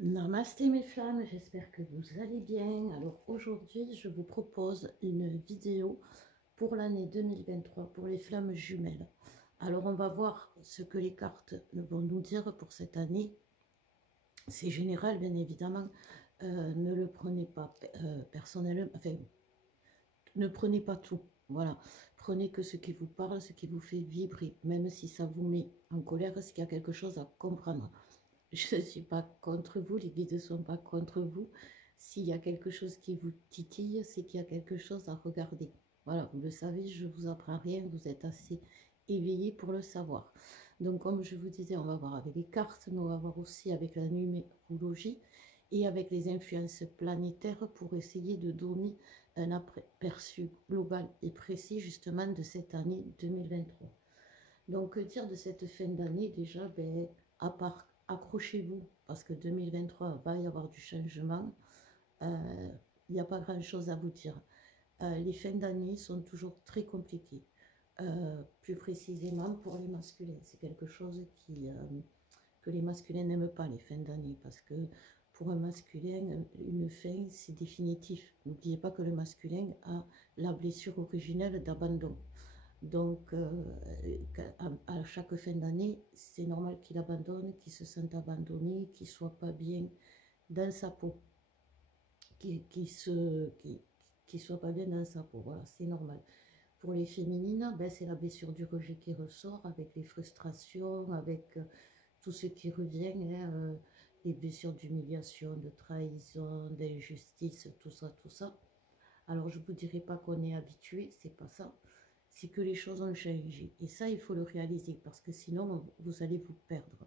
Namasté mes flammes, j'espère que vous allez bien. Alors aujourd'hui, je vous propose une vidéo pour l'année 2023 pour les flammes jumelles. Alors on va voir ce que les cartes vont nous dire pour cette année. C'est général, bien évidemment. Ne le prenez pas personnellement, enfin, ne prenez pas tout. Voilà, prenez que ce qui vous parle, ce qui vous fait vibrer, même si ça vous met en colère, est-ce qu'il y a quelque chose à comprendre. Je ne suis pas contre vous, les guides ne sont pas contre vous. S'il y a quelque chose qui vous titille, c'est qu'il y a quelque chose à regarder. Voilà, vous le savez, je ne vous apprends rien, vous êtes assez éveillé pour le savoir. Donc, comme je vous disais, on va voir avec les cartes, mais on va voir aussi avec la numérologie et avec les influences planétaires pour essayer de donner un aperçu global et précis justement de cette année 2023. Donc, dire de cette fin d'année déjà, ben, à part accrochez-vous, parce que 2023 va y avoir du changement, il n'y a pas grand-chose à vous dire. Les fins d'année sont toujours très compliquées. Plus précisément pour les masculins. C'est quelque chose que les masculins n'aiment pas, les fins d'année, parce que pour un masculin, une fin, c'est définitif. N'oubliez pas que le masculin a la blessure originelle d'abandon. Donc, à chaque fin d'année, c'est normal qu'il abandonne, qu'il se sente abandonné, qu'il ne soit pas bien dans sa peau, qu'il soit pas bien dans sa peau. Voilà, c'est normal. Pour les féminines, ben, c'est la blessure du rejet qui ressort avec les frustrations, avec tout ce qui revient, hein, les blessures d'humiliation, de trahison, d'injustice, tout ça, tout ça. Alors, je ne vous dirai pas qu'on est habitué, c'est pas ça. C'est que les choses ont changé. Et ça, il faut le réaliser parce que sinon, vous allez vous perdre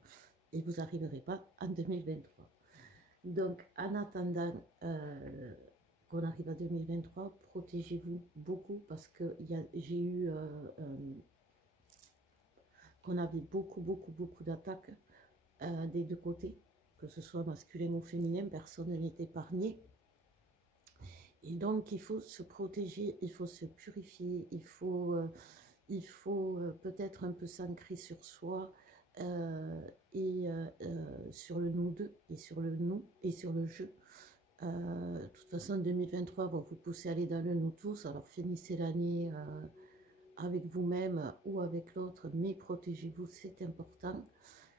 et vous n'arriverez pas en 2023. Donc, en attendant qu'on arrive à 2023, protégez-vous beaucoup parce que j'ai eu qu'on avait beaucoup d'attaques des deux côtés, que ce soit masculin ou féminin, personne n'est épargné. Et donc, il faut se protéger, il faut se purifier, il faut peut-être un peu s'ancrer sur soi et sur le nous deux, et sur le nous, et sur le je. De toute façon, 2023 va vous pousser à aller dans le nous tous, alors finissez l'année avec vous-même ou avec l'autre, mais protégez-vous, c'est important.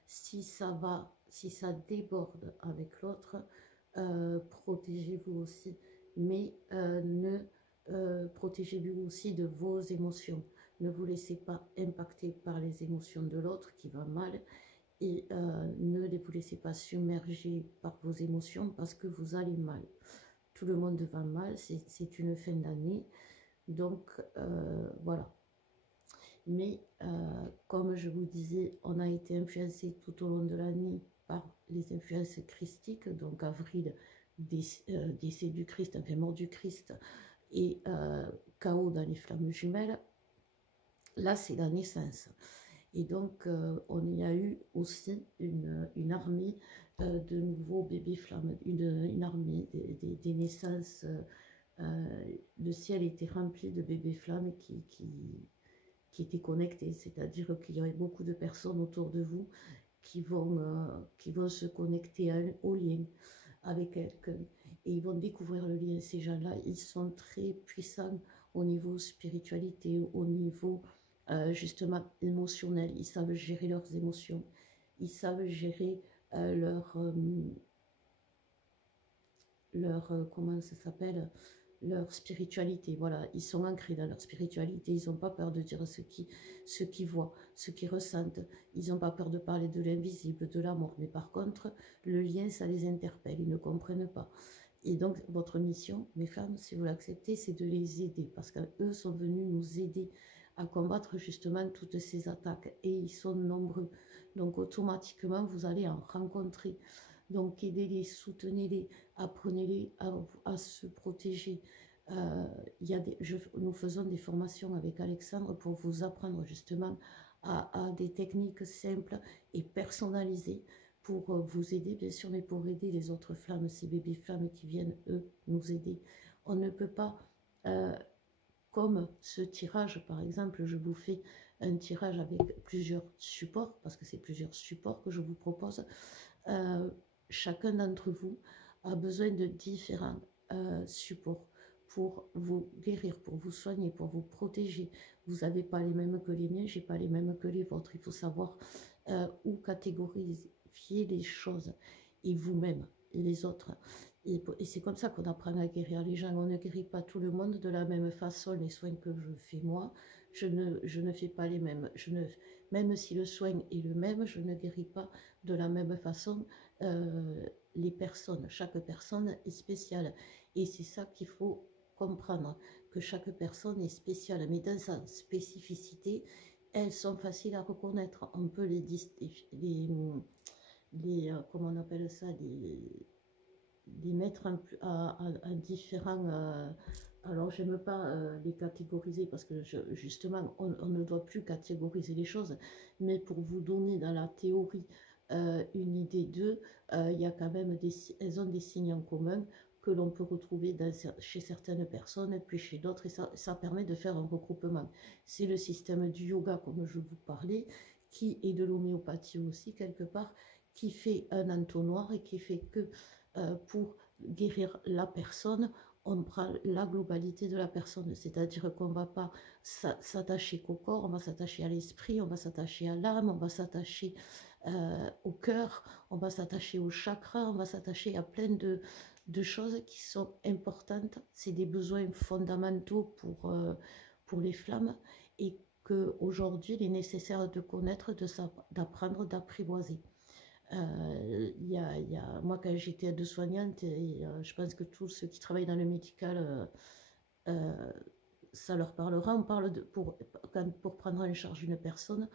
Si ça va, si ça déborde avec l'autre, protégez-vous aussi, mais protégez-vous aussi de vos émotions. Ne vous laissez pas impacter par les émotions de l'autre qui va mal et ne vous laissez pas submerger par vos émotions parce que vous allez mal. Tout le monde va mal, c'est une fin d'année, donc voilà. Mais comme je vous disais, on a été influencé tout au long de l'année par les influences christiques, donc avril, décès du Christ, enfin mort du Christ, et chaos dans les flammes jumelles. Là, c'est la naissance. Et donc, on y a eu aussi une armée de nouveaux bébés flammes, une armée des naissances. Le ciel était rempli de bébés flammes qui étaient connectés, c'est-à-dire qu'il y aurait beaucoup de personnes autour de vous qui vont se connecter au lien avec quelqu'un et ils vont découvrir le lien. Ces gens-là, ils sont très puissants au niveau spiritualité, au niveau justement émotionnel. Ils savent gérer leurs émotions, ils savent gérer comment ça s'appelle, leur spiritualité. Voilà, ils sont ancrés dans leur spiritualité, ils n'ont pas peur de dire ce qu'ils voient, ce qu'ils ressentent, ils n'ont pas peur de parler de l'invisible, de l'amour, mais par contre, le lien, ça les interpelle, ils ne comprennent pas. Et donc, votre mission, mes femmes, si vous l'acceptez, c'est de les aider, parce qu'eux sont venus nous aider à combattre justement toutes ces attaques, et ils sont nombreux. Donc, automatiquement, vous allez en rencontrer. Donc, aidez-les, soutenez-les, apprenez-les à se protéger. Nous faisons des formations avec Alexandre pour vous apprendre justement à des techniques simples et personnalisées pour vous aider, bien sûr, mais pour aider les autres flammes, ces bébés flammes qui viennent, eux, nous aider. On ne peut pas, comme ce tirage, par exemple, je vous fais un tirage avec plusieurs supports, parce que c'est plusieurs supports que je vous propose. chacun d'entre vous a besoin de différents supports pour vous guérir, pour vous soigner, pour vous protéger. Vous n'avez pas les mêmes que les miens, j'ai pas les mêmes que les vôtres. Il faut savoir où catégoriser les choses, et vous-même, et les autres. Et c'est comme ça qu'on apprend à guérir les gens. On ne guérit pas tout le monde de la même façon. Les soins que je fais moi, je ne fais pas les mêmes. Même si le soin est le même, je ne guéris pas de la même façon les personnes. Chaque personne est spéciale. Et c'est ça qu'il faut comprendre, que chaque personne est spéciale. Mais dans sa spécificité, elles sont faciles à reconnaître. On peut comment on appelle ça, les mettre à différents... alors, j'aime pas les catégoriser parce que justement, on ne doit plus catégoriser les choses, mais pour vous donner dans la théorie une idée d'eux, il y a quand même elles ont des signes en commun que l'on peut retrouver chez certaines personnes, puis chez d'autres, et ça permet de faire un regroupement. C'est le système du yoga, comme je vous parlais, et de l'homéopathie aussi, quelque part, qui fait un entonnoir et qui fait que pour guérir la personne, on prend la globalité de la personne, c'est-à-dire qu'on ne va pas s'attacher qu'au corps, on va s'attacher à l'esprit, on va s'attacher à l'âme, on va s'attacher au cœur, on va s'attacher au chakra, on va s'attacher à plein de choses qui sont importantes. C'est des besoins fondamentaux pour les flammes, et qu'aujourd'hui, il est nécessaire de connaître, d'apprendre, d'apprivoiser. Moi, quand j'étais aide-soignante, et je pense que tous ceux qui travaillent dans le médical, euh, ça leur parlera. On parle pour prendre en charge une personne,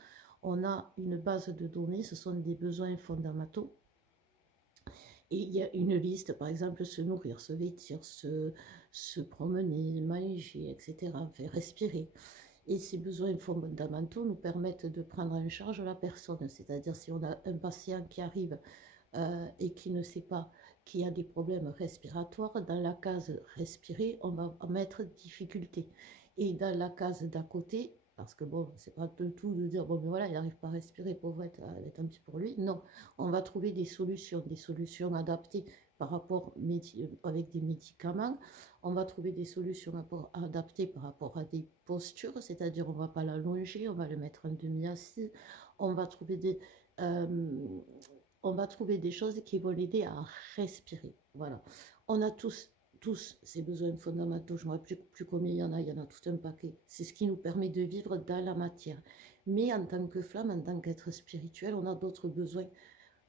on a une base de données, ce sont des besoins fondamentaux. Et il y a une liste, par exemple, se nourrir, se vêtir, se promener, manger, etc., faire respirer. Et ces besoins fondamentaux nous permettent de prendre en charge la personne. C'est-à-dire, si on a un patient qui arrive et qui ne sait pas, qui a des problèmes respiratoires, dans la case respirer, on va mettre difficulté. Et dans la case d'à côté, parce que bon, c'est pas de tout de dire, bon, mais voilà, il n'arrive pas à respirer, pauvre, tant pis pour lui. Non, on va trouver des solutions adaptées par rapport avec des médicaments. On va trouver des solutions adaptées par rapport à des postures, c'est-à-dire on ne va pas l'allonger, on va le mettre en demi-assis. On va trouver des choses qui vont l'aider à respirer. Voilà. On a tous ces besoins fondamentaux. Je ne me rappelle plus combien il y en a tout un paquet. C'est ce qui nous permet de vivre dans la matière. Mais en tant que flamme, en tant qu'être spirituel, on a d'autres besoins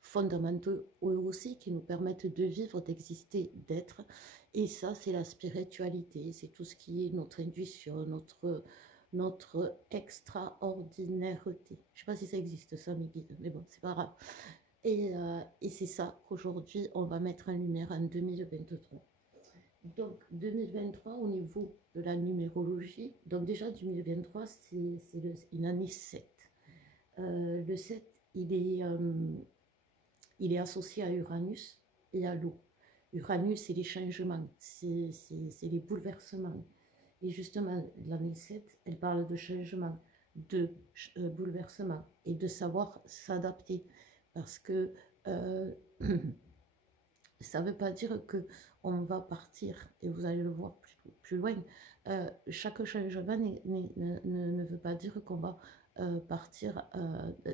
fondamentaux aussi qui nous permettent de vivre, d'exister, d'être. Et ça, c'est la spiritualité, c'est tout ce qui est notre intuition, notre extraordinaireté. Je ne sais pas si ça existe, ça, mes guides, mais bon, c'est pas grave. Et c'est ça qu'aujourd'hui, on va mettre en lumière en 2023. Donc, 2023, au niveau de la numérologie, donc déjà 2023, c'est une année 7. Le 7, il est associé à Uranus et à l'eau. Uranus, c'est les changements, c'est les bouleversements. Et justement, l'année 7, elle parle de changement, de bouleversement et de savoir s'adapter. Parce que ça ne veut pas dire qu'on va partir, et vous allez le voir plus loin. Chaque changement ne veut pas dire qu'on va partir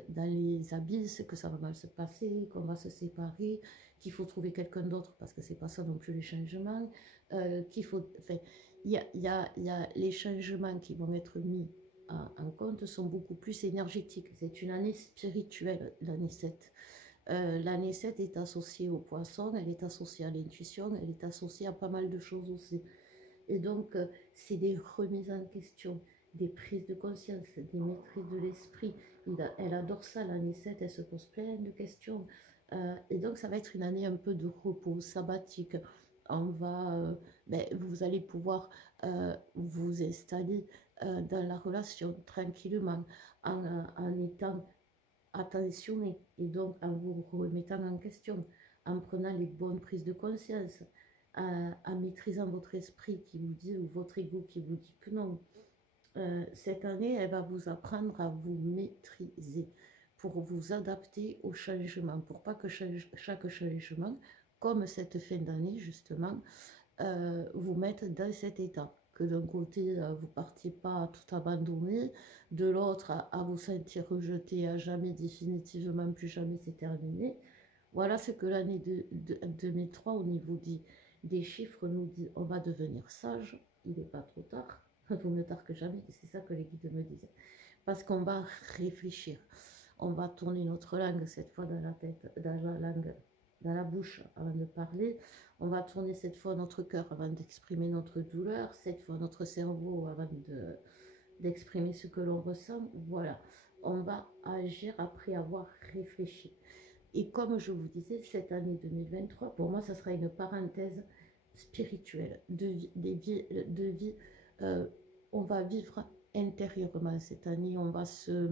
dans les abysses, que ça va mal se passer, qu'on va se séparer, qu'il faut trouver quelqu'un d'autre, parce que c'est pas ça non plus les changements. Il y a les changements qui vont être mis en compte sont beaucoup plus énergétiques. C'est une année spirituelle, l'année 7. L'année 7 est associée au poisson, elle est associée à l'intuition, elle est associée à pas mal de choses aussi. Et donc, c'est des remises en question, des prises de conscience, des maîtrises de l'esprit. Elle adore ça, l'année 7, elle se pose plein de questions. Et donc, ça va être une année un peu de repos, sabbatique. Vous allez pouvoir vous installer dans la relation tranquillement, en étant attentionné, et donc en vous remettant en question, en prenant les bonnes prises de conscience, en maîtrisant votre esprit qui vous dit, ou votre ego qui vous dit que non. Cette année, elle va vous apprendre à vous maîtriser. pour vous adapter au changement, pour pas que chaque changement, comme cette fin d'année justement, vous mette dans cet état. Que d'un côté, vous partiez pas à tout abandonner, de l'autre, à vous sentir rejeté à jamais, définitivement, plus jamais c'est terminé. Voilà ce que l'année 2003, au niveau des chiffres, nous dit. On va devenir sage, il n'est pas trop tard, vaut mieux tard que jamais, c'est ça que les guides me disaient. Parce qu'on va réfléchir, on va tourner notre langue cette fois dans la tête, dans la langue, dans la bouche avant de parler. On va tourner cette fois notre cœur avant d'exprimer notre douleur, cette fois notre cerveau avant d'exprimer ce que l'on ressent. Voilà, on va agir après avoir réfléchi. Et comme je vous disais, cette année 2023, pour moi, ça sera une parenthèse spirituelle, de vie. euh, on va vivre intérieurement cette année, on va se...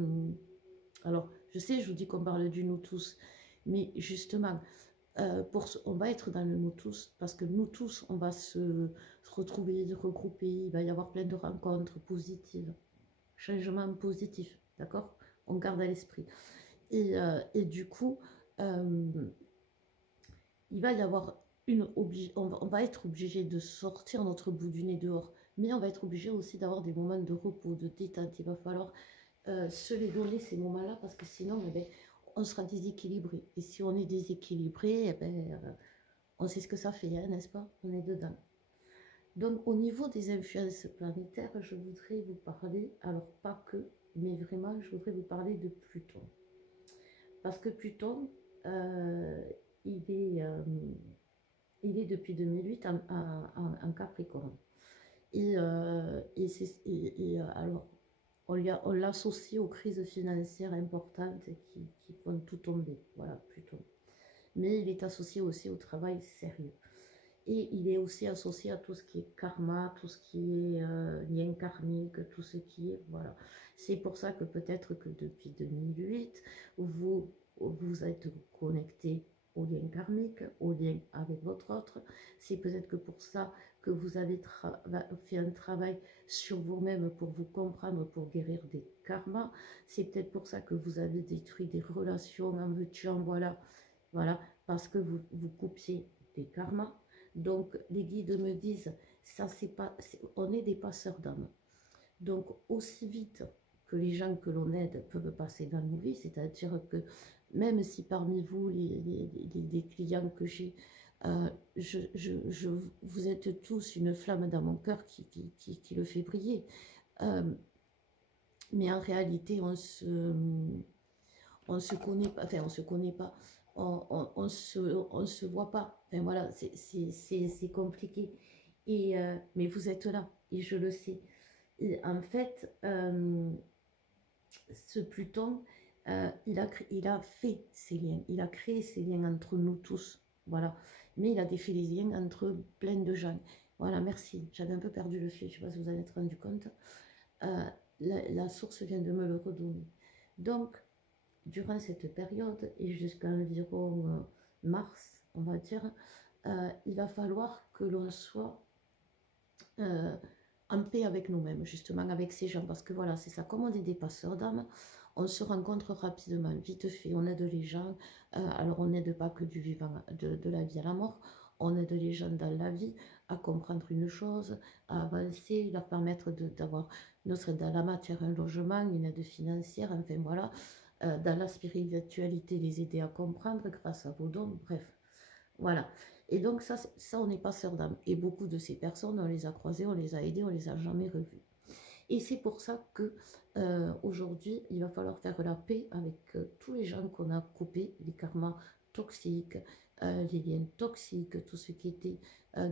Alors, je sais, je vous dis qu'on parle du nous tous, mais justement, on va être dans le nous tous, parce que nous tous, on va se retrouver, regrouper, il va y avoir plein de rencontres positives, changements positifs, d'accord? On garde à l'esprit. Et du coup, euh, il va y avoir on va être obligé de sortir notre bout du nez dehors, mais on va être obligé aussi d'avoir des moments de repos, de détente. Il va falloir se les donner ces moments-là, parce que sinon, eh ben, on sera déséquilibré. Et si on est déséquilibré, eh ben, on sait ce que ça fait, hein, n'est-ce pas? On est dedans. Donc, au niveau des influences planétaires, je voudrais vous parler, alors pas que, mais vraiment, je voudrais vous parler de Pluton. Parce que Pluton, euh, il, est, euh, il est depuis 2008 en Capricorne. Alors, on l'associe aux crises financières importantes qui font tout tomber. Voilà, Pluton. Mais il est associé aussi au travail sérieux. Et il est aussi associé à tout ce qui est karma, tout ce qui est lien karmique, tout ce qui est... Voilà. C'est pour ça que peut-être que depuis 2008, vous êtes connecté au lien karmique, au lien avec votre autre. C'est peut-être que pour ça que vous avez fait un travail sur vous-même pour vous comprendre, pour guérir des karmas. C'est peut-être pour ça que vous avez détruit des relations en veux-tu, en voilà. Voilà, parce que vous coupiez des karmas. Donc, les guides me disent, ça c'est pas, on est des passeurs d'âme. Donc, aussi vite que les gens que l'on aide peuvent passer dans nos vies, c'est-à-dire que même si parmi vous, les clients que j'ai, vous êtes tous une flamme dans mon cœur qui le fait briller. Mais en réalité, on se connaît pas, enfin on se connaît pas, on se voit pas, enfin voilà, c'est compliqué. Mais vous êtes là, et je le sais. Et en fait, ce Pluton, il a fait ces liens, il a créé ces liens entre nous tous, voilà. Mais il a défait les liens entre plein de gens. Voilà, merci. J'avais un peu perdu le fil, je ne sais pas si vous en êtes rendu compte. La source vient de me le redonner. Donc, durant cette période et jusqu'à environ mars, on va dire, il va falloir que l'on soit en paix avec nous-mêmes, justement avec ces gens, parce que voilà, c'est ça, comme on est des passeurs d'âme, on se rencontre rapidement, vite fait, on aide les gens, alors on n'aide pas que du vivant, de la vie à la mort, on aide les gens dans la vie à comprendre une chose, à avancer, leur permettre d'avoir, dans la matière, un logement, une aide financière, enfin voilà, dans la spiritualité, les aider à comprendre grâce à vos dons, bref, voilà. Et donc ça on n'est pas sœur d'âme. Et beaucoup de ces personnes, on les a croisées, on les a aidées, on les a jamais revues. Et c'est pour ça que aujourd'hui, il va falloir faire la paix avec tous les gens qu'on a coupés, les karmas toxiques, les liens toxiques, tout ce qui était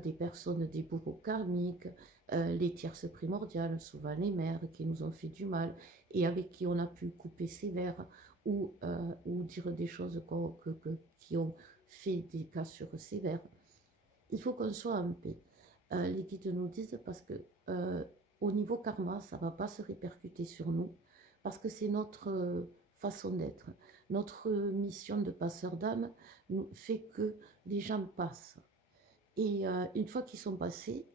des personnes, des bourreaux karmiques, les tierces primordiales, souvent les mères qui nous ont fait du mal et avec qui on a pu couper sévère ou dire des choses qui ont fait des cassures sévères. Il faut qu'on soit en paix. Les guides nous disent parce que au niveau karma, ça ne va pas se répercuter sur nous, parce que c'est notre façon d'être. Notre mission de passeur d'âme fait que les gens passent. Et une fois qu'ils sont passés,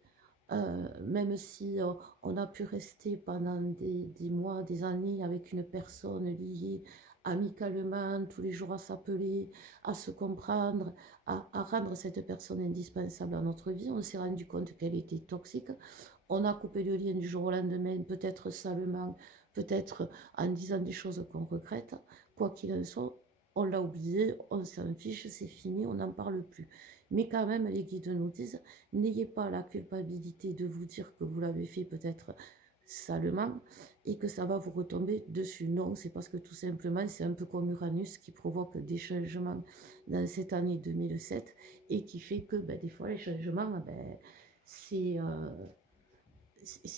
même si on a pu rester pendant des mois, des années avec une personne liée amicalement, tous les jours à s'appeler, à se comprendre, à rendre cette personne indispensable à notre vie. On s'est rendu compte qu'elle était toxique. On a coupé le lien du jour au lendemain, peut-être salement, peut-être en disant des choses qu'on regrette. Quoi qu'il en soit, on l'a oublié, on s'en fiche, c'est fini, on n'en parle plus. Mais quand même, les guides nous disent, n'ayez pas la culpabilité de vous dire que vous l'avez fait peut-être salement et que ça va vous retomber dessus. Non, c'est parce que tout simplement, c'est un peu comme Uranus qui provoque des changements dans cette année 2007 et qui fait que ben, des fois, les changements, ben, c'est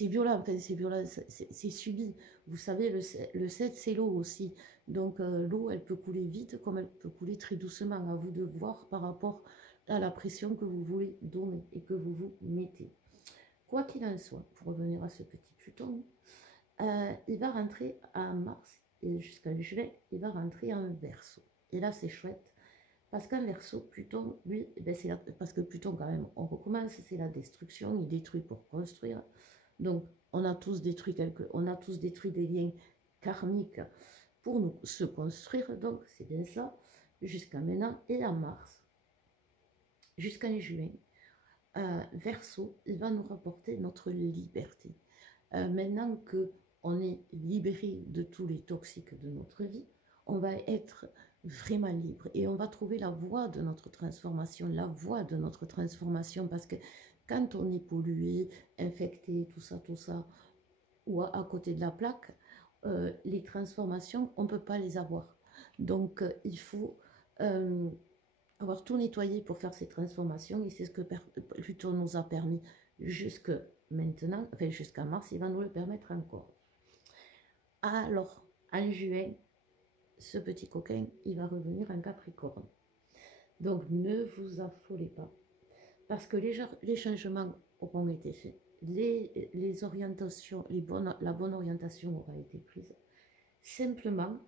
violent, enfin, c'est violent, c'est subi. Vous savez, le 7, c'est l'eau aussi. Donc, l'eau, elle peut couler vite comme elle peut couler très doucement. À vous de voir par rapport à la pression que vous voulez donner et que vous vous mettez. Quoi qu'il en soit, pour revenir à ce petit Pluton, il va rentrer en mars et jusqu'en juillet, il va rentrer en Verseau. Et là, c'est chouette. Parce qu'en Verseau, Pluton, lui, ben parce que Pluton, quand même, on recommence, c'est la destruction, il détruit pour construire. Donc, on a tous détruit des liens karmiques pour nous se construire, donc c'est bien ça, jusqu'à maintenant. Et en mars, jusqu'en juin, Verseau, il va nous rapporter notre liberté. Maintenant que on est libéré de tous les toxiques de notre vie, on va être vraiment libre et on va trouver la voie de notre transformation, parce que quand on est pollué, infecté, tout ça, ou à côté de la plaque, les transformations, on ne peut pas les avoir. Donc, il faut avoir tout nettoyé pour faire ces transformations et c'est ce que Pluton nous a permis jusque maintenant, enfin jusqu'à mars, il va nous le permettre encore. Alors, en juin, ce petit coquin, il va revenir en Capricorne. Donc, ne vous affolez pas, parce que les changements auront été faits, les orientations, la bonne orientation aura été prise. Simplement,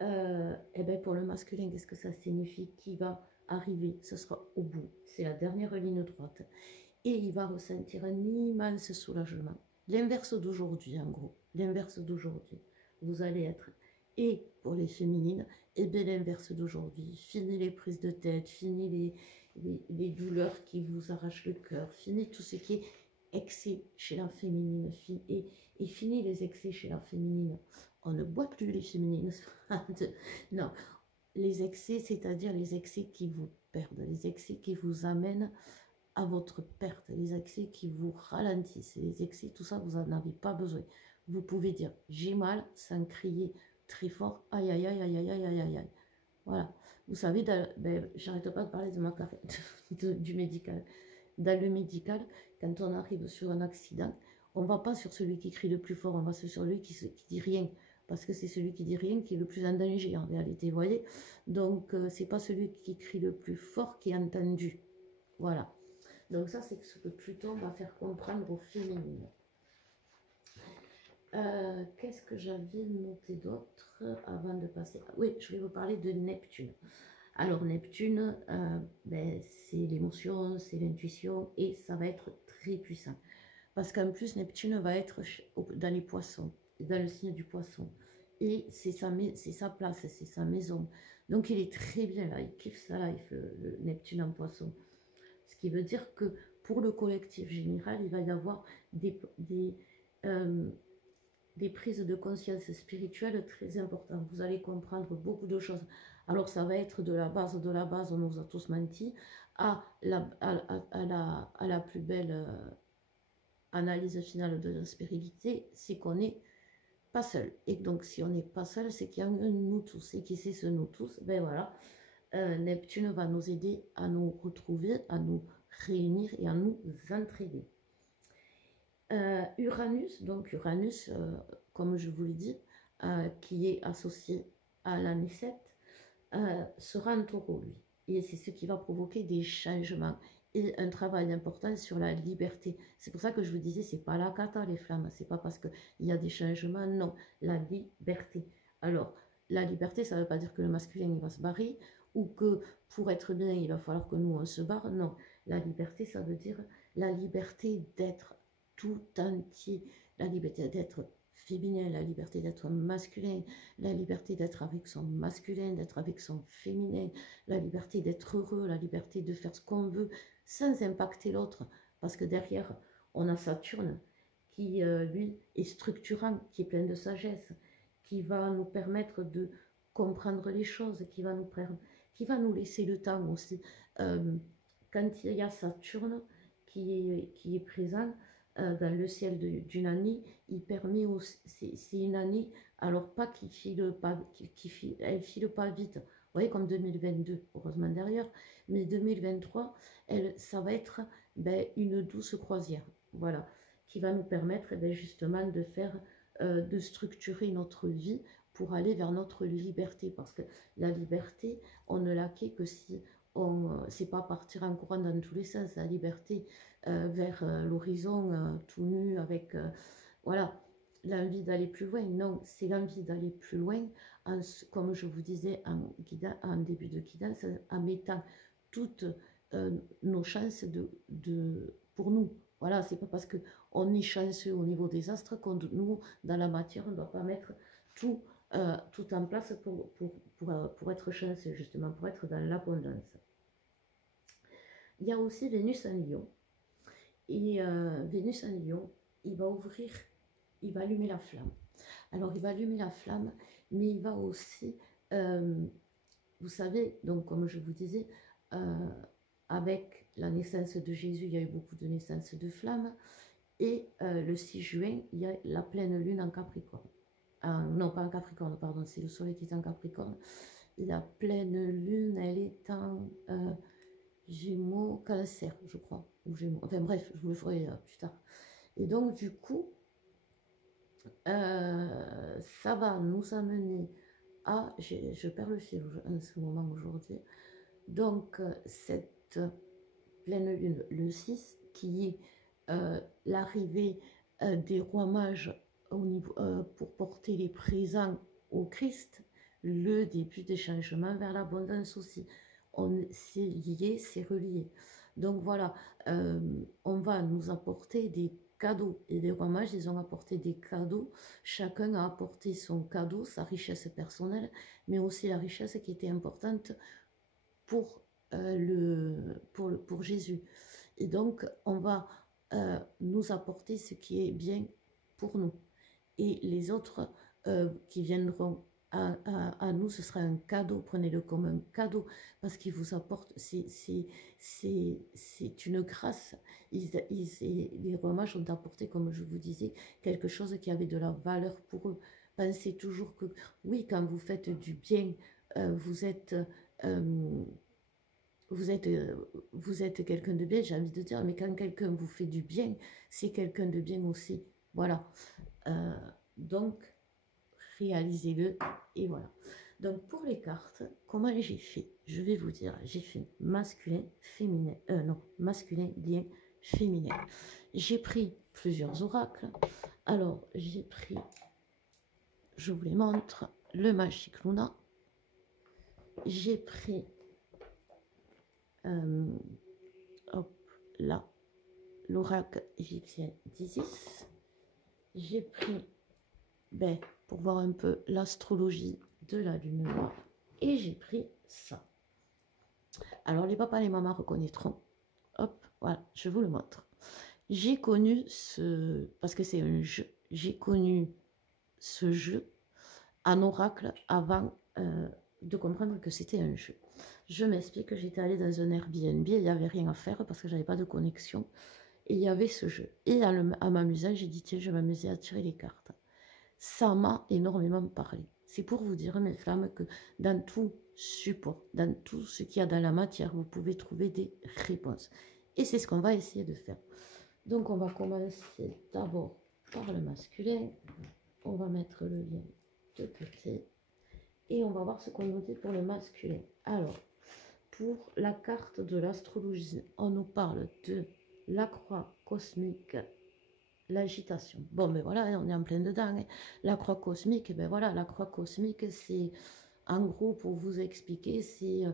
et ben pour le masculin, qu'est-ce que ça signifie? Qui va arriver, ce sera au bout, c'est la dernière ligne droite. Et il va ressentir un immense soulagement. L'inverse d'aujourd'hui, en gros, l'inverse d'aujourd'hui. Vous allez être, et pour les féminines, et bien l'inverse d'aujourd'hui. Fini les prises de tête, fini les douleurs qui vous arrachent le cœur, fini tout ce qui est excès chez la féminine, et fini les excès chez la féminine. On ne boit plus les féminines. Non, les excès, c'est-à-dire les excès qui vous perdent, les excès qui vous amènent à votre perte, les excès qui vous ralentissent, les excès, tout ça, vous n'en avez pas besoin. Vous pouvez dire j'ai mal sans crier très fort, aïe aïe aïe aïe aïe aïe aïe aïe aïe. Voilà. Vous savez, ben, j'arrête pas de parler de ma carrière, du médical. Dans le médical, quand on arrive sur un accident, on ne va pas sur celui qui crie le plus fort, on va sur celui qui dit rien. Parce que c'est celui qui dit rien qui est le plus en danger en réalité, vous voyez. Donc, c'est pas celui qui crie le plus fort qui est entendu. Voilà. Donc ça, c'est ce que Pluton va faire comprendre aux féminines. Qu'est-ce que j'avais noté d'autre avant de passer? Oui, je vais vous parler de Neptune. Alors Neptune, ben, c'est l'émotion, c'est l'intuition et ça va être très puissant. Parce qu'en plus, Neptune va être dans les poissons, dans le signe du poisson. Et c'est sa place, c'est sa maison. Donc il est très bien là, il kiffe sa life, le Neptune en poisson. Ce qui veut dire que pour le collectif général, il va y avoir des prises de conscience spirituelle très importantes. Vous allez comprendre beaucoup de choses. Alors ça va être de la base, on nous a tous menti, à la plus belle analyse finale de la spiritualité, c'est qu'on n'est pas seul. Et donc si on n'est pas seul, c'est qu'il y a un nous tous. Et qui c'est ce nous tous? Ben voilà, Neptune va nous aider à nous retrouver, à nous réunir et à nous entraider. Uranus, comme je vous l'ai dit, qui est associé à l'année 7, sera un taureau, lui. Et c'est ce qui va provoquer des changements et un travail important sur la liberté. C'est pour ça que je vous disais, c'est pas la cata, les flammes, c'est pas parce qu'il y a des changements, non, la liberté. Alors, la liberté, ça ne veut pas dire que le masculin, il va se barrer, ou que pour être bien, il va falloir que nous, on se barre, non. La liberté, ça veut dire la liberté d'être tout entier, la liberté d'être féminin, la liberté d'être masculin, la liberté d'être avec son masculin, d'être avec son féminin, la liberté d'être heureux, la liberté de faire ce qu'on veut sans impacter l'autre, parce que derrière, on a Saturne qui, lui, est structurant, qui est plein de sagesse, qui va nous permettre de comprendre les choses, qui va nous laisser le temps aussi. Quand il y a Saturne qui est présent dans le ciel d'une année, il permet aussi, c'est une année, alors pas qui file pas, elle file pas vite, vous voyez, comme 2022, heureusement derrière, mais 2023, ça va être une douce croisière, voilà, qui va nous permettre justement de faire, de structurer notre vie pour aller vers notre liberté, parce que la liberté, on ne l'acquiert que si c'est pas partir en courant dans tous les sens, la liberté vers l'horizon tout nu avec, voilà, l'envie d'aller plus loin. Non, c'est l'envie d'aller plus loin, comme je vous disais en début de guidance, en mettant toutes nos chances pour nous. Voilà, c'est pas parce qu'on est chanceux au niveau des astres qu'on nous, dans la matière, on ne doit pas mettre tout, tout en place pour être chanceux, justement, pour être dans l'abondance. Il y a aussi Vénus en Lion. Et Vénus en Lion, il va ouvrir, il va allumer la flamme. Alors, il va allumer la flamme, mais il va aussi, vous savez, donc comme je vous disais, avec la naissance de Jésus, il y a eu beaucoup de naissances de flammes. Et le 6 juin, il y a la pleine lune en Capricorne. Non, pas en Capricorne, pardon, c'est le soleil qui est en Capricorne. Et la pleine lune, elle est en Gémeaux, Cancer, je crois. Ou Gémeaux. Enfin bref, je vous le ferai plus tard. Et donc, du coup, ça va nous amener à... Je perds le fil en ce moment aujourd'hui. Donc, cette pleine lune, le 6, qui est l'arrivée des rois mages au niveau, pour porter les présents au Christ, le début des changements vers l'abondance aussi. C'est lié, c'est relié. Donc voilà, on va nous apporter des cadeaux. Et les rois mages, ils ont apporté des cadeaux. Chacun a apporté son cadeau, sa richesse personnelle, mais aussi la richesse qui était importante pour, pour Jésus. Et donc, on va nous apporter ce qui est bien pour nous. Et les autres qui viendront à nous, ce sera un cadeau. Prenez-le comme un cadeau, parce qu'il vous apporte, c'est une grâce. Les rois mages ont apporté, comme je vous disais, quelque chose qui avait de la valeur pour eux. Pensez toujours que, oui, quand vous faites du bien, vous êtes quelqu'un de bien, j'ai envie de dire, mais quand quelqu'un vous fait du bien, c'est quelqu'un de bien aussi. Voilà. Donc, réalisez-le, et voilà. Donc, pour les cartes, comment j'ai fait? Je vais vous dire, j'ai fait masculin, féminin, non, masculin, lien, féminin. J'ai pris plusieurs oracles. Alors, j'ai pris, je vous les montre, le Magic Luna. J'ai pris, hop, là, l'oracle égyptien d'Isis. J'ai pris, pour voir un peu l'astrologie de la lune noire, et j'ai pris ça. Alors les papas et les mamans reconnaîtront. Hop, voilà, je vous le montre. J'ai connu parce que c'est un jeu, j'ai connu ce jeu en oracle avant de comprendre que c'était un jeu. Je m'explique, j'étais allée dans un Airbnb, il n'y avait rien à faire parce que j'avais pas de connexion, et il y avait ce jeu. Et en m'amusant, j'ai dit, tiens, je vais m'amuser à tirer les cartes. Ça m'a énormément parlé. C'est pour vous dire, mes flammes, que dans tout support, dans tout ce qu'il y a dans la matière, vous pouvez trouver des réponses. Et c'est ce qu'on va essayer de faire. Donc, on va commencer d'abord par le masculin. On va mettre le lien de côté. Et on va voir ce qu'on nous dit pour le masculin. Alors, pour la carte de l'astrologie, on nous parle de la croix cosmique, l'agitation. Bon, mais voilà, on est en plein dedans. Hein. La croix cosmique, ben voilà, la croix cosmique, c'est, en gros, pour vous expliquer, c'est,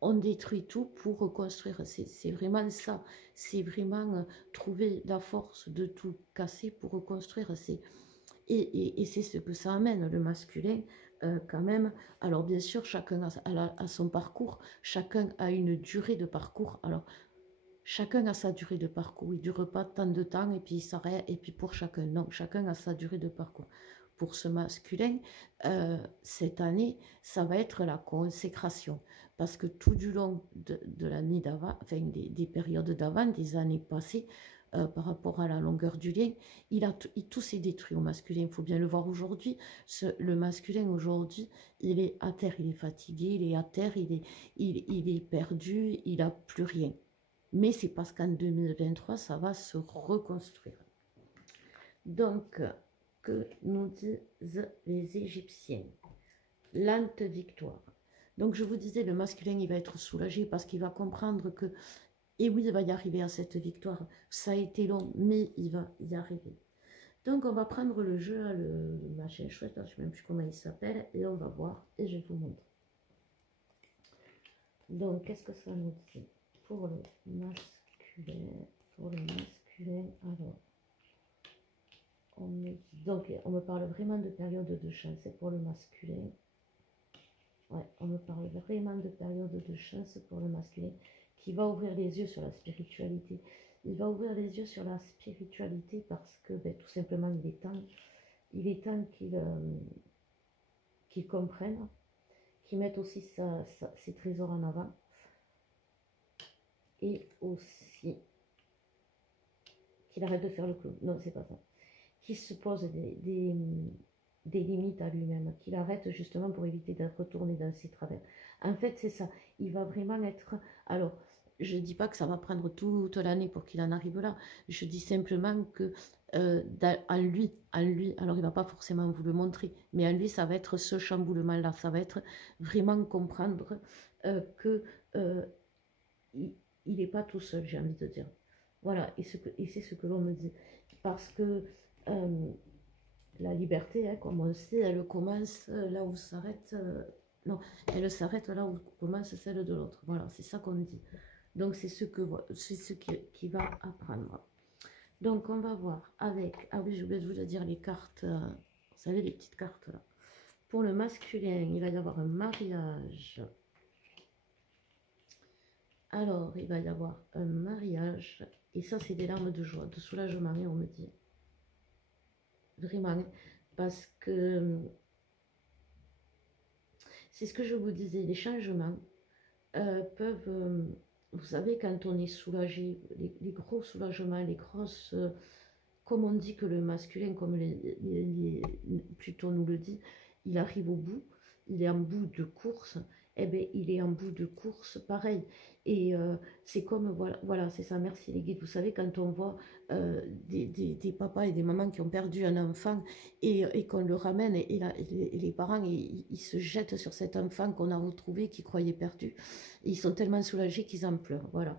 on détruit tout pour reconstruire. C'est vraiment ça. C'est vraiment trouver la force de tout casser pour reconstruire. Et c'est ce que ça amène, le masculin, quand même. Alors, bien sûr, chacun a son parcours, chacun a une durée de parcours. Alors, chacun a sa durée de parcours. Il ne dure pas tant de temps et puis il s'arrête. Et puis pour chacun, non, chacun a sa durée de parcours. Pour ce masculin, cette année, ça va être la consécration. Parce que tout du long de l'année d'avant, enfin des périodes d'avant, des années passées, par rapport à la longueur du lien, tout s'est détruit au masculin. Il faut bien le voir aujourd'hui. Le masculin aujourd'hui, il est à terre, il est fatigué, il est à terre, il est perdu, il n'a plus rien. Mais c'est parce qu'en 2023, ça va se reconstruire. Donc, que nous disent les Égyptiens? Lente victoire. Donc, je vous disais, le masculin, il va être soulagé parce qu'il va comprendre que, et oui, il va y arriver à cette victoire. Ça a été long, mais il va y arriver. Donc, on va prendre le jeu, le machin chouette, je ne sais même plus comment il s'appelle, et on va voir, et je vais vous montrer. Donc, qu'est-ce que ça nous dit pour le masculin? Pour le masculin, alors, donc, on me parle vraiment de période de chance pour le masculin. Ouais, on me parle vraiment de période de chance pour le masculin qui va ouvrir les yeux sur la spiritualité. Il va ouvrir les yeux sur la spiritualité parce que ben, tout simplement il est temps qu'il comprenne, qu'il mette aussi ses trésors en avant et aussi qu'il arrête de faire le clown. Non, c'est pas ça. Qu'il se pose des limites à lui-même, qu'il arrête justement pour éviter d'être retourné dans ses travers. En fait, c'est ça. Il va vraiment être... Alors, je ne dis pas que ça va prendre toute l'année pour qu'il en arrive là. Je dis simplement que en lui, alors il ne va pas forcément vous le montrer, mais en lui, ça va être ce chamboulement-là. Ça va être vraiment comprendre que il n'est pas tout seul, j'ai envie de dire. Voilà, et c'est ce que l'on me dit. Parce que la liberté, hein, comme on sait, elle commence là où s'arrête... non, elle s'arrête là où commence celle de l'autre. Voilà, c'est ça qu'on dit. Donc, c'est ce qui va apprendre. Donc, on va voir avec... Ah oui, j'ai oublié de vous dire les cartes. Vous savez, les petites cartes là. Pour le masculin, il va y avoir un mariage. Alors, il va y avoir un mariage. Et ça, c'est des larmes de joie, de soulagement, on me dit. Vraiment. Parce que... C'est ce que je vous disais, les changements peuvent... vous savez, quand on est soulagé, les gros soulagements, les grosses... comme on dit que le masculin, comme plutôt nous le dit, il arrive au bout, il est en bout de course, eh bien, il est en bout de course, pareil. Et c'est comme, voilà, c'est ça, merci les guides. Vous savez, quand on voit des papas et des mamans qui ont perdu un enfant et qu'on le ramène, et les parents, ils se jettent sur cet enfant qu'on a retrouvé, qui croyait perdu. Et ils sont tellement soulagés qu'ils en pleurent, voilà.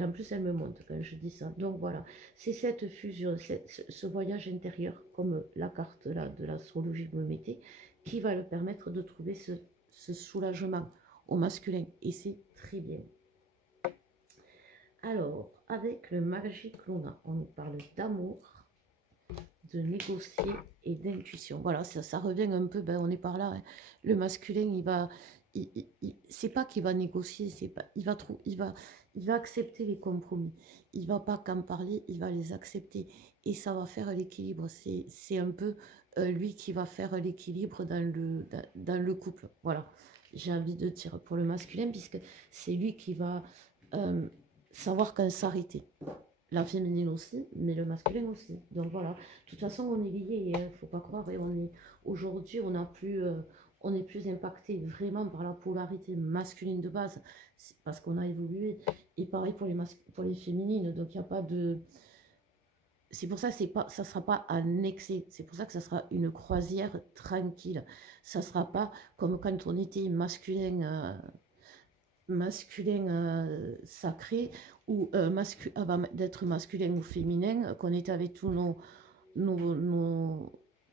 En plus, elle me montre quand je dis ça. Donc voilà, c'est cette fusion, ce voyage intérieur, comme la carte là, de l'astrologie me mettait, qui va le permettre de trouver ce soulagement au masculin. Et c'est très bien. Alors, avec le Magic Luna, on nous parle d'amour, de négocier et d'intuition. Voilà, ça revient un peu, ben, on est par là. Hein. Le masculin, il va... c'est pas qu'il va négocier, c'est pas, il va accepter les compromis. Il va pas qu'en parler, il va les accepter. Et ça va faire l'équilibre. C'est un peu lui qui va faire l'équilibre dans le couple. Voilà, j'ai envie de dire pour le masculin, puisque c'est lui qui va savoir quand s'arrêter. La féminine aussi, mais le masculin aussi. Donc voilà, de toute façon, on est liés, il ne faut pas croire. Et aujourd'hui, on est plus impacté vraiment par la polarité masculine de base, parce qu'on a évolué. Et pareil pour les féminines, donc il n'y a pas de... C'est pour ça que ça ne sera pas un excès, c'est pour ça que ça sera une croisière tranquille. Ça ne sera pas comme quand on était masculin sacré ou avant d'être masculin ou féminin, qu'on était avec tous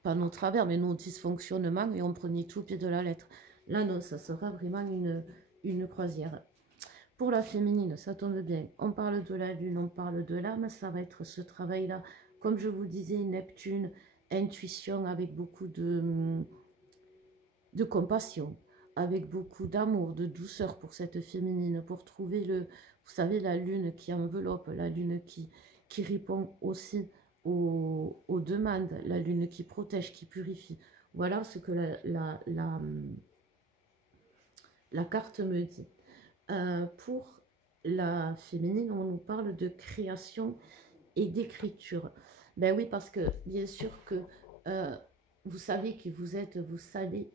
pas nos travers, mais nos dysfonctionnements et on prenait tout au pied de la lettre. Là, non, ça sera vraiment une croisière. Pour la féminine, ça tombe bien. On parle de la lune, on parle de l'âme, ça va être ce travail-là. Comme je vous disais, Neptune intuition, avec beaucoup de compassion, avec beaucoup d'amour, de douceur pour cette féminine, pour trouver vous savez, la lune qui enveloppe, la lune qui répond aussi aux demandes, la lune qui protège, qui purifie. Voilà ce que la carte me dit. Pour la féminine, on nous parle de création et d'écriture. Ben oui, parce que bien sûr que vous savez qui vous êtes, vous savez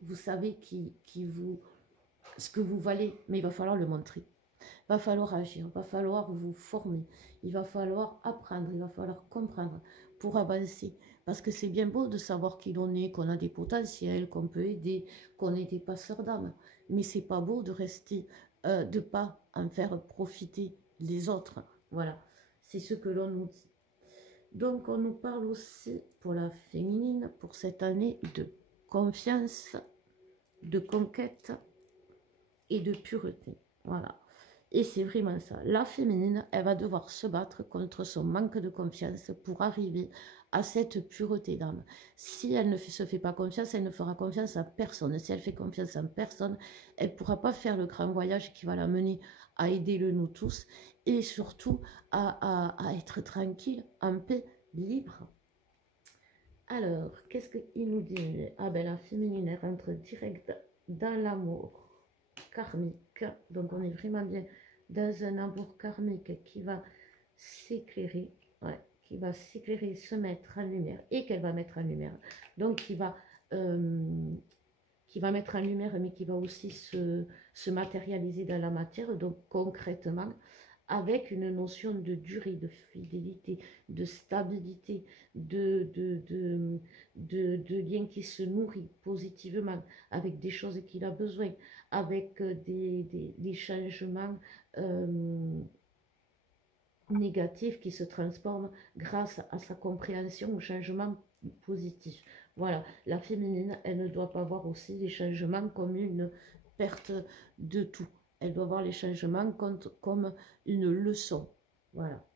ce que vous valez, mais il va falloir le montrer. Il va falloir agir, il va falloir vous former, il va falloir apprendre, il va falloir comprendre pour avancer. Parce que c'est bien beau de savoir qui l'on est, qu'on a des potentiels, qu'on peut aider, qu'on est des passeurs d'âme. Mais c'est pas beau de rester, de pas en faire profiter les autres. Voilà, c'est ce que l'on nous dit. Donc on nous parle aussi pour la féminine, pour cette année, de confiance, de conquête et de pureté. Voilà. Et c'est vraiment ça. La féminine, elle va devoir se battre contre son manque de confiance pour arriver à cette pureté d'âme. Si elle ne se fait pas confiance, elle ne fera confiance à personne. Si elle fait confiance en personne, elle ne pourra pas faire le grand voyage qui va la mener à aider le nous tous et surtout à être tranquille, en paix, libre. Alors, qu'est-ce qu'il nous dit? Ah ben la féminine, elle rentre direct dans l'amour karmique. Donc on est vraiment bien dans un amour karmique qui va s'éclairer, ouais, qui va s'éclairer, se mettre en lumière et qu'elle va mettre en lumière. Donc qui va mettre en lumière, mais qui va aussi se matérialiser dans la matière, donc concrètement, avec une notion de durée, de fidélité, de stabilité, de lien qui se nourrit positivement, avec des choses qu'il a besoin, avec des changements négatifs qui se transforment grâce à sa compréhension au changement positif. Voilà, la féminine, elle ne doit pas voir aussi les changements comme une perte de tout. Elle doit voir les changements comme une leçon. Voilà.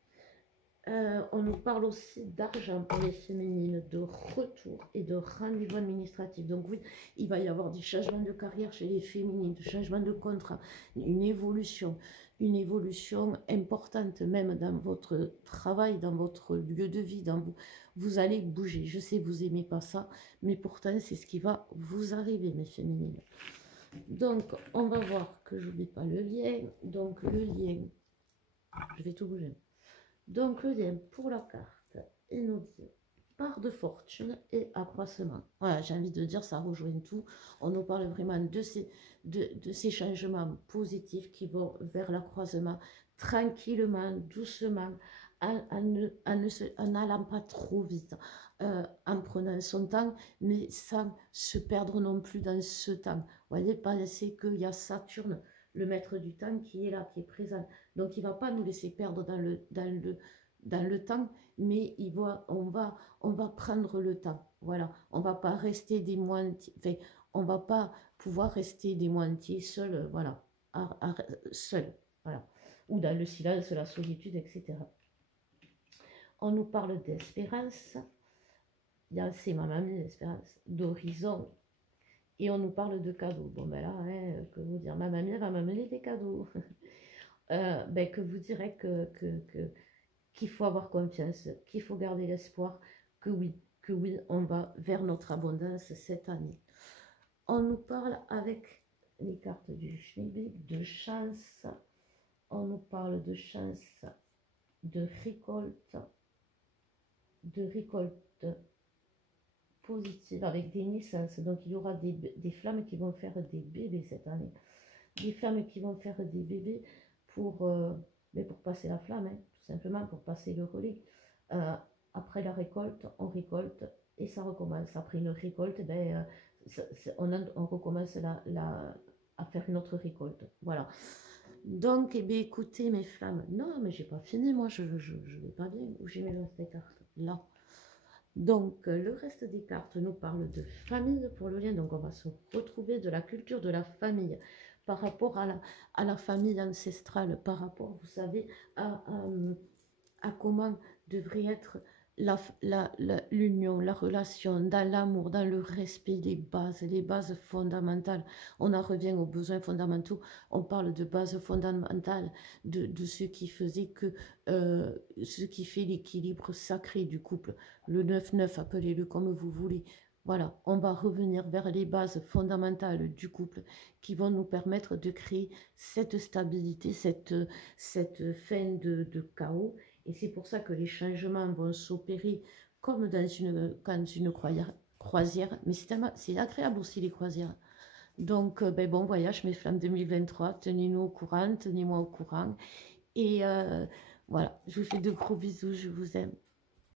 On nous parle aussi d'argent pour les féminines, de retour et de rendez-vous administratif. Donc oui, il va y avoir des changements de carrière chez les féminines, des changements de contrat, une évolution importante même dans votre travail, dans votre lieu de vie, vous allez bouger. Je sais, vous n'aimez pas ça, mais pourtant c'est ce qui va vous arriver, mes féminines. Donc, on va voir que j'oublie pas le lien. Donc, le lien, je vais tout bouger. Donc, le lien pour la carte, il nous dit part de fortune et accroissement. Voilà, j'ai envie de dire, ça rejoint tout. On nous parle vraiment de ces changements positifs qui vont vers l'accroissement, tranquillement, doucement, en n'allant pas trop vite, en prenant son temps, mais sans se perdre non plus dans ce temps. Vous voyez, pensez qu'il y a Saturne, le maître du temps, qui est là, qui est présent. Donc, il ne va pas nous laisser perdre dans le temps, mais on va prendre le temps. Voilà, on ne va pas rester des mois entiers, enfin, on ne va pas pouvoir rester des mois entiers seul, voilà, seul, voilà, ou dans le silence, la solitude, etc. On nous parle d'espérance, c'est ma mamie, l'espérance, d'horizon, et on nous parle de cadeaux. Bon, ben là, hein, que vous dire, ma mamie, elle va m'amener des cadeaux. Ben, que vous direz qu'il faut avoir confiance, qu'il faut garder l'espoir, que oui, on va vers notre abondance cette année. On nous parle avec les cartes du Schneeblick de chance, on nous parle de chance, de récolte positive avec des naissances. Donc il y aura des flammes qui vont faire des bébés cette année. Des femmes qui vont faire des bébés pour passer la flamme, hein, tout simplement, pour passer le relais. Après la récolte, on récolte et ça recommence. Après une récolte, on recommence à faire une autre récolte. Voilà. Donc, eh bien, écoutez, mes flammes, non, mais j'ai pas fini, moi, je vais pas bien. Où j'ai mis le reste des cartes? Là. Donc, le reste des cartes nous parle de famille pour le lien. Donc, on va se retrouver de la culture de la famille par rapport à la famille ancestrale, par rapport, vous savez, à comment devrait être l'union, la relation, dans l'amour, dans le respect des bases, les bases fondamentales. On en revient aux besoins fondamentaux. On parle de bases fondamentales, de ce qui faisait que, ce qui fait l'équilibre sacré du couple. Le 9-9, appelez-le comme vous voulez. Voilà, on va revenir vers les bases fondamentales du couple qui vont nous permettre de créer cette stabilité, cette fin de chaos. Et c'est pour ça que les changements vont s'opérer comme dans une croisière. Mais c'est agréable aussi les croisières. Donc, ben, bon voyage mes flammes 2023. Tenez-nous au courant, tenez-moi au courant. Et voilà, je vous fais de gros bisous, je vous aime.